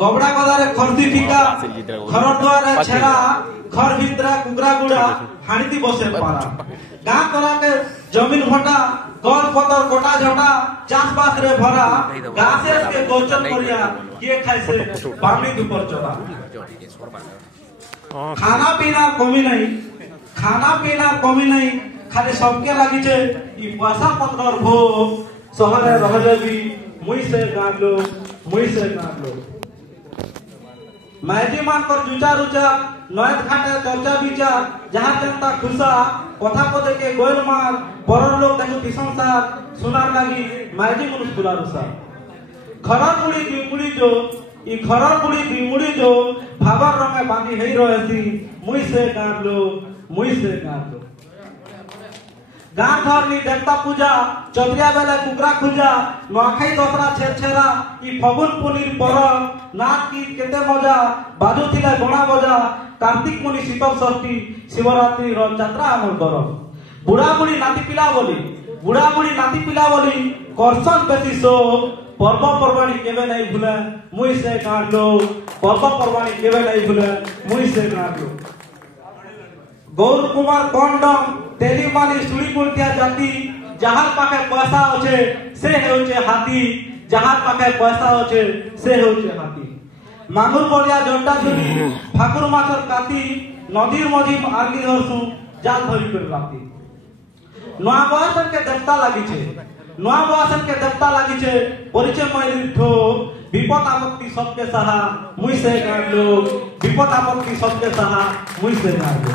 गबड़ा गदारे खरती टीका घर द्वारे छेड़ा घर भितरा कुकरा गुड़ा हाणीती बसे पारा गाँ तरा के जमीन भटा गल पतर कोटा झटा चाष बास रे भरा गाँसे के गोचर करिया किए खाए से बामनी दुपर चला खाना पीना कमी नहीं खाली सबके लगी छे ई पैसा पत्र भोग शहरे रहले भी मुई से गालो माइटी मान कर जुचा रुचा नयत घाटे चर्चा बिचा जहाँ जनता खुशा कथा पदे के गोयल मार बरर लोग देखो प्रशंसा सुनार लगी माइटी मनुष्य खुला रुसा घरर बुढ़ी दुमुड़ी जो भावर रंगे बांधी हेई रहसी मुई से गालो गाँ धरनी देवता पूजा चौधरिया बेले कुकरा खुजा नुआखाई दसरा छेरा ई फगुन पुनीर पर नाच की केते मजा बाजू थिले बणा बजा कार्तिक मुनि शीतल षष्ठी शिवरात्रि यात्रा आमर कर बुढ़ा बुढ़ी नाती पिला बोली करसन बेसी सो पर्वपर्वाणी केबे नहीं भूले मुई से गालो पर्वपर्वाणी केबे नहीं भूले मुई से गालो गौर कुमार कंडम तेलीमाली सुड़ी कुर्तिया जाति जहार पाखे पैसा होचे से होचे हाथी जहार पाखे पैसा होचे से होचे हाथी मांगुर बलिया जंटा झुली ठाकुर माछर काती नदीर मझी आरली धरसु जाल धरी कर राती नया बयसन के देवता लागी छे परिचय मैली ठो विपद आपत्ति सबके सहा मुई से गालो विपद आपत्ति सबके सहा मुई से गालो।